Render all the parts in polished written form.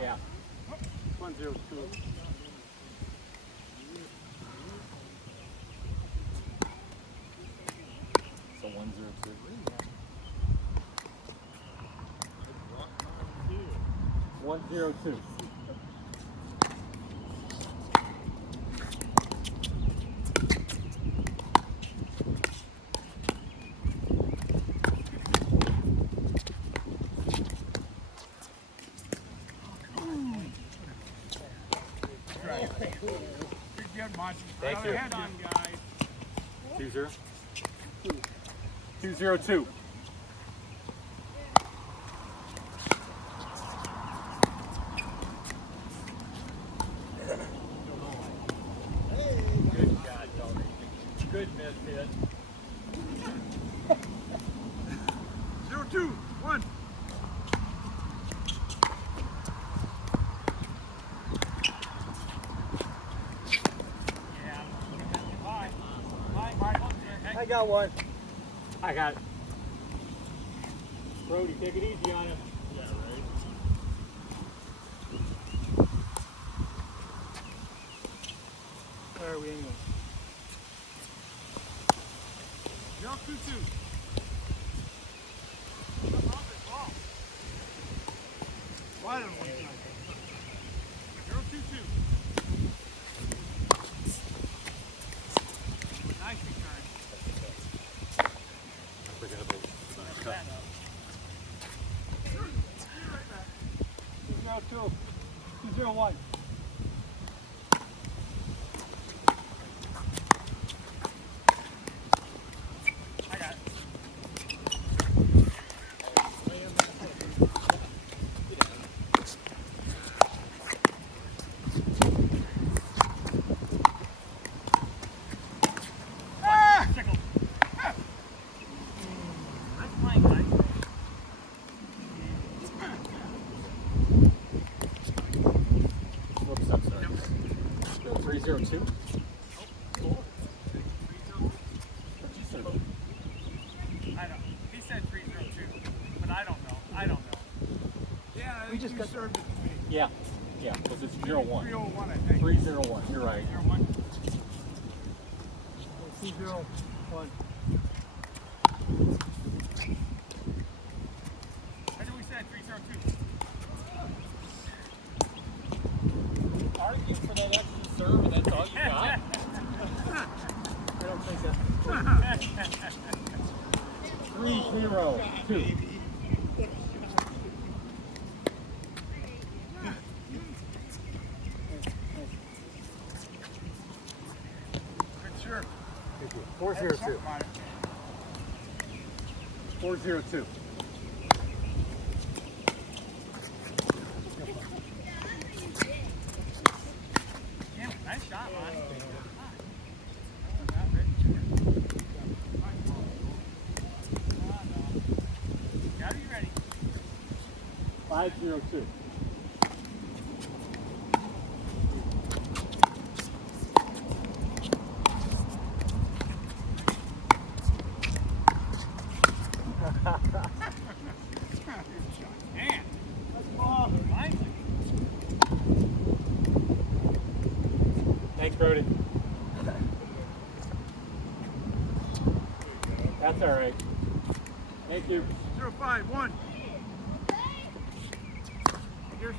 Yeah. 102. So 102. 102. Thank you. Head on, guys. 2-0. 2-0-2. Good shot, Tony. Good miss hit. 0-2-1. I got one. I got it. Brody, take it easy on him. Yeah, right. Where are we aiming? 0-2-2. Wide on one side. 0-2-2. Nice return. Forget about cut. 2-0-2. 2-0-1. I got it. Whoops, I'm sorry. 3-0-2. I don't. He said 3-0-2, but I don't know. Yeah, We just got served it to me. Yeah, yeah, because it's 0-1. 3-0-1, I think. 3-0-1, you're right. 3-0-1. 2-0-1. I think we said 3-0-2. Argue for that extra serve and that's all you got? I don't think that's 3-0-2. Good sure. 4-0-2. 4-0-2. Yeah, nice shot, man. Got you ready. 5-0-2. Man, that's ball. Nice. Thanks, Brody. That's all right. Thank you. 0-5-1. Here's.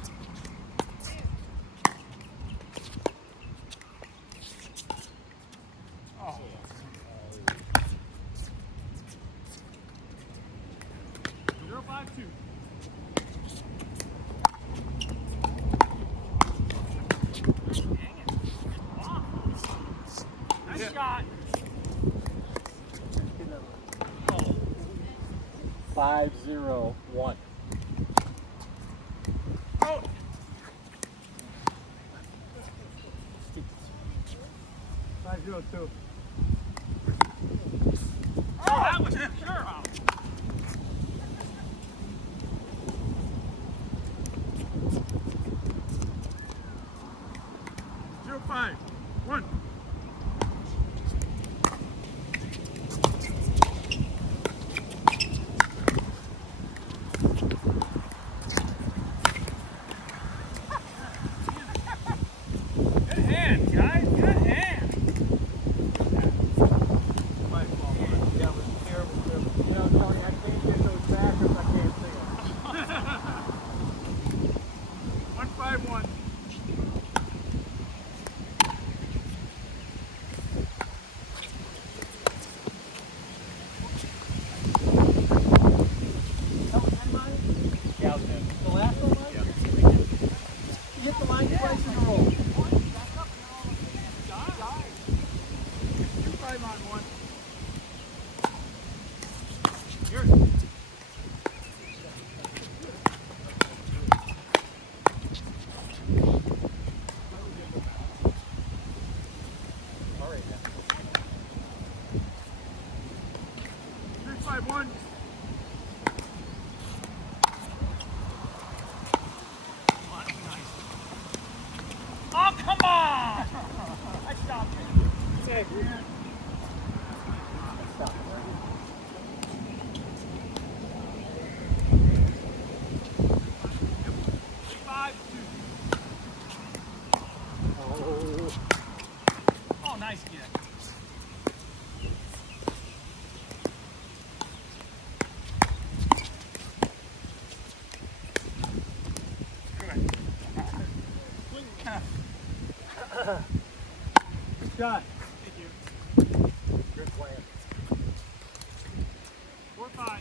Oh. 0-5-2. Nice shot. 5-0-1. Oh. 5-0-2. Oh, that was sure out. Zero 5-1. shot. Thank you. Good plan. 4-5-2.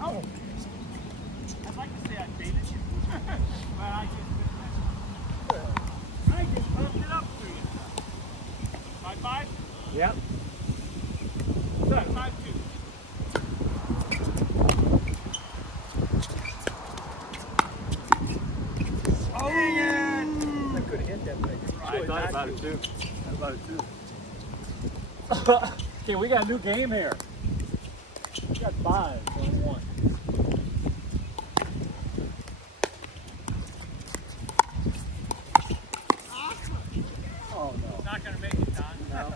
Oh! I'd like to say I baited you. But I just bumped it up to you. 5-5? Yep. 5-5-2. Oh! Dang it! I could have hit that thing. I thought about it too. Okay, we got a new game here. We got 5 on 1. Oh no. Not gonna make it, Don. No.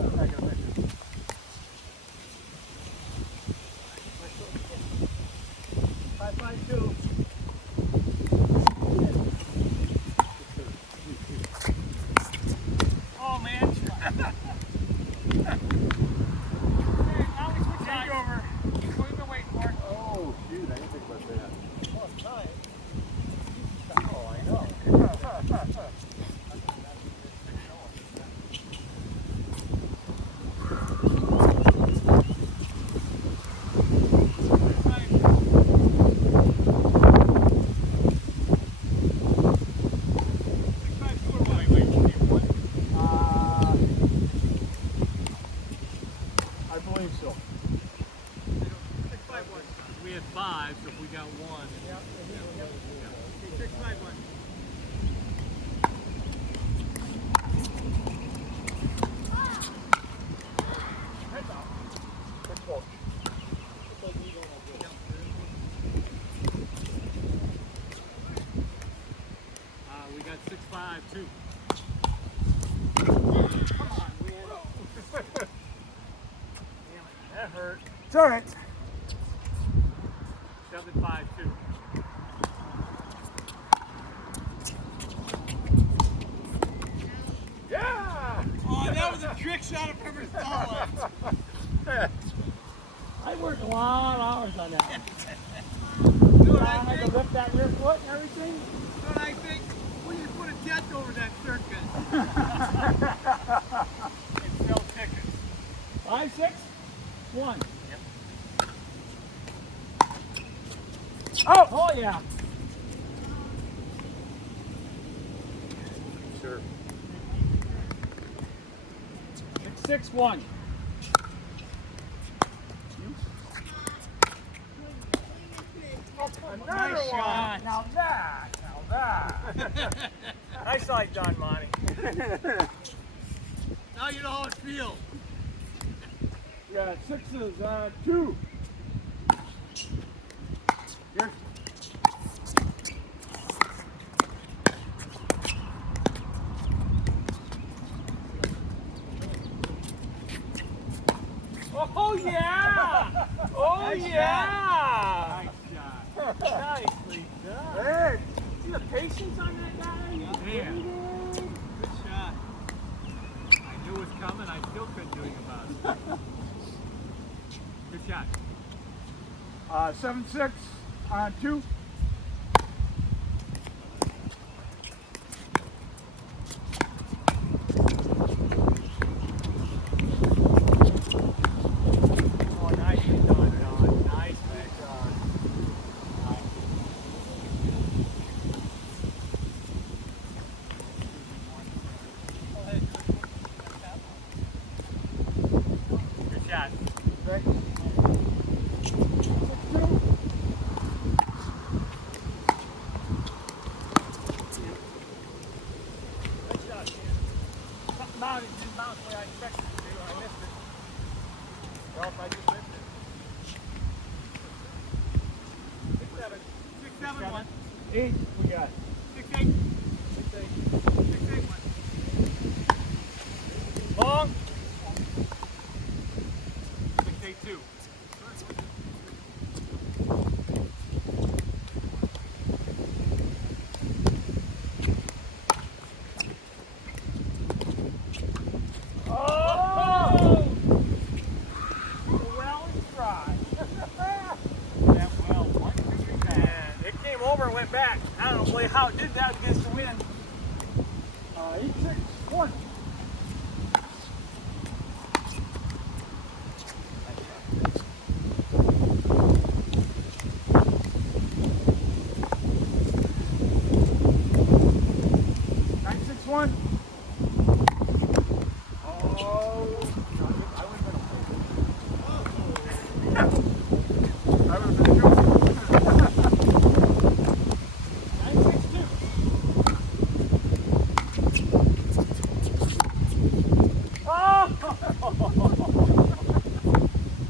I'm not gonna make it. Five, 2. Oh man. Hey, now we switch sides. Over. What have you been waiting for? Oh, shoot, I didn't think about that. Oh, I know. I believe so. We had 5, so if we got 1. Yeah. 6-5-1. We got 6-5-2. Come on, man. That hurt. It's all right. 7-5-2. Yeah! Oh, that was a trick shot if ever saw it. I worked a lot of hours on that. You know what I I had think? to lift that rear foot and everything. You know what I think? We just put a tent over that circuit. And sell tickets. 5, 6, 1. Oh yeah. Sure. 6, 1. Another Nice one. shot. Now that. Nice eye, Don Monty. Now you know how it feels. Yeah, 6 is 2. Here's Oh yeah! Oh Nice yeah! shot. Nicely done. Hey, see the patience on that guy? Yeah. Good shot. I knew it was coming. I still couldn't do anything about it. Good shot. 7, 6 on 2. Oh, nicely done, Don. Nicely done. Good shot. Right. 6, 2. Good shot, man. Something about it didn't bounce the way I expected it to. I missed it. Well, if I just missed it. 6-7. 6-7-1. 8 we got. 6-8. 6-8. Long. 6-8-2. Oh! back. I don't know really how it did that against the wind. 8-6-1.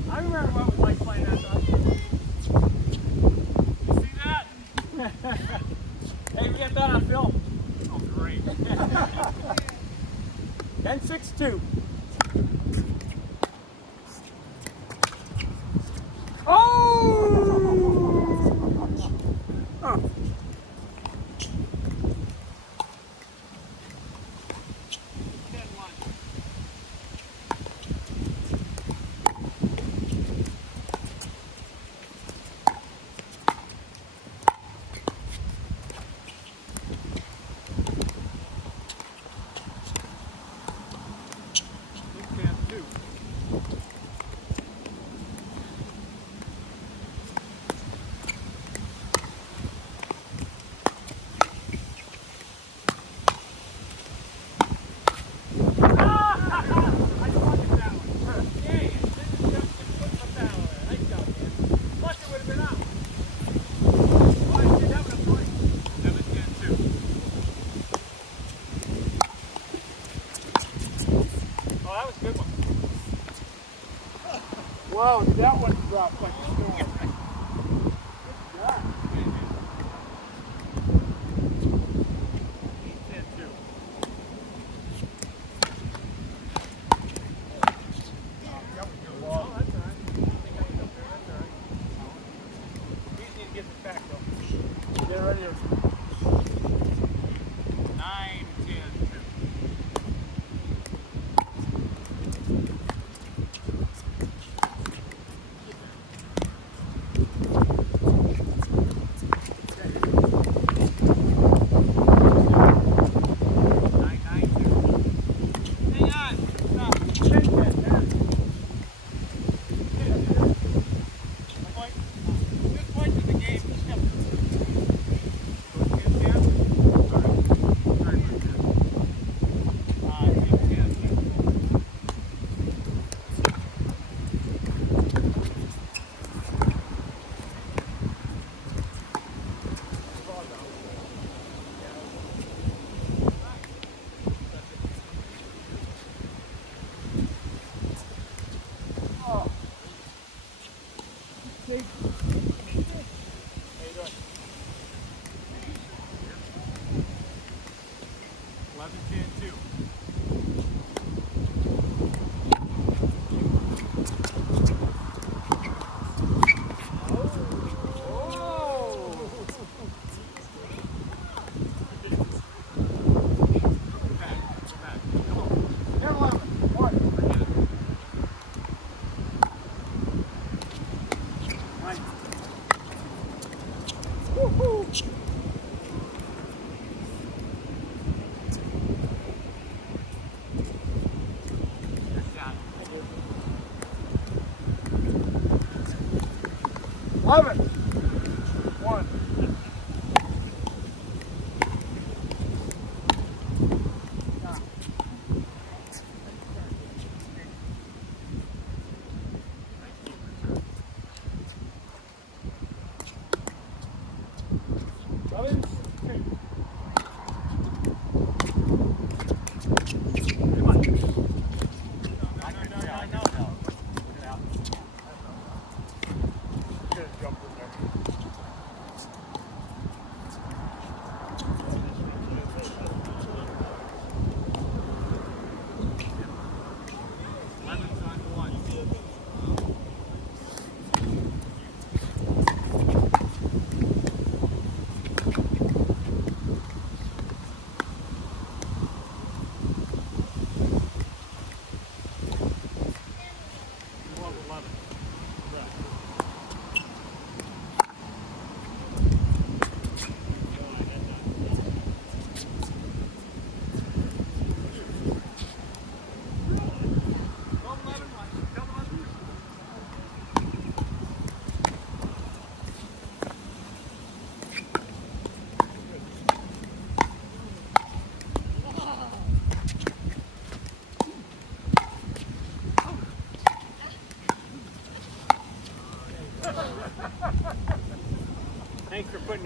I remember what it was like playing that song. You see that? Hey, we got that on film. Oh, great. 10-6-2. Oh! 10-1. Wow, that one dropped like a stone. Good job. Get ready to 9-10-2. Eleven. 1. Jump in there.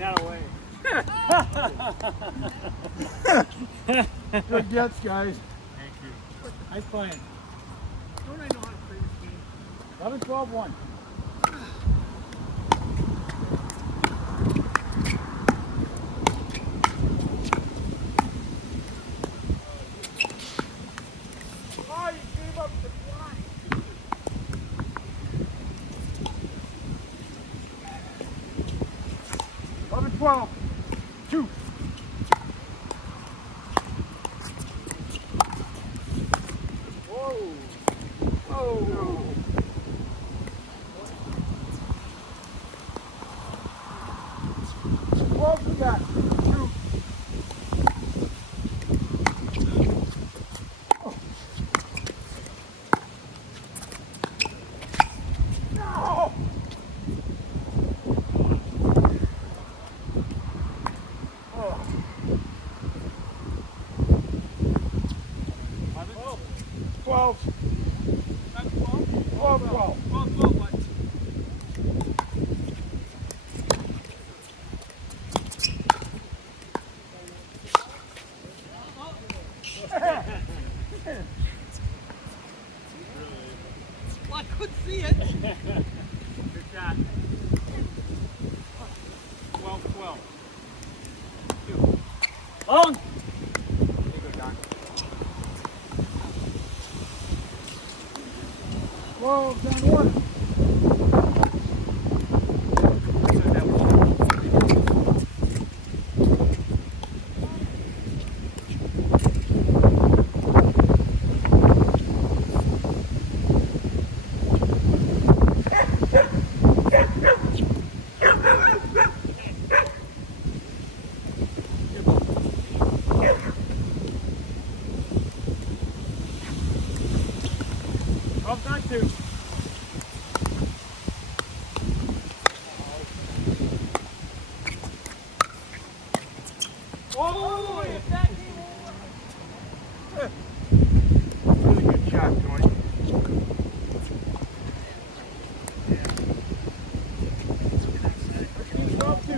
that away. Good gets, guys. Thank you. Nice playing. Don't I know how to play this game? 11-12-1. Oh, you gave up the blind. 11-12. 2. Whoa. Whoa. 12 to that. 2. No! Oh. 12. 12-12. Well, I couldn't see it. Good shot. 12-12. 2. Long. There you go, Don. 12 down 1. Not 2. Oh, it's that game over. Really good shot, Tony. Drop 2.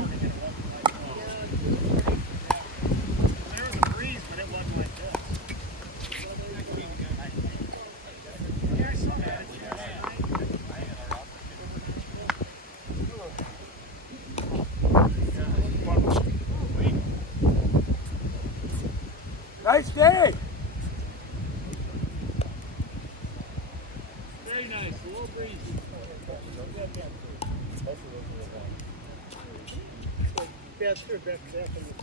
There was a breeze, but it wasn't like this. Nice day. Very nice, a little breezy. Yeah, sure, back in the